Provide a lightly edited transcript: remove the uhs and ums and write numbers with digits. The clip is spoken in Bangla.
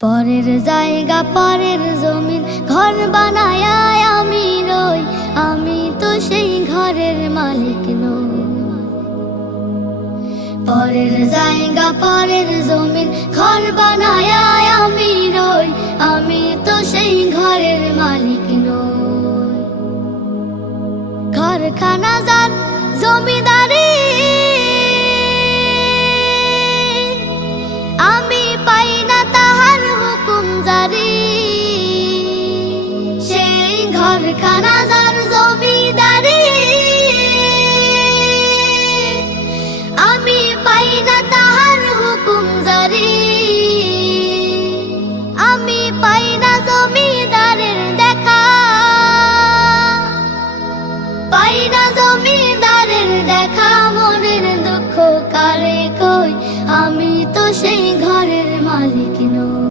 পরের জায়গা পরের জমিন ঘর বানায় আমি রই, আমি তো সেই ঘরের মালিক নই। পরের জায়গা পরের জমিন ঘর বানায়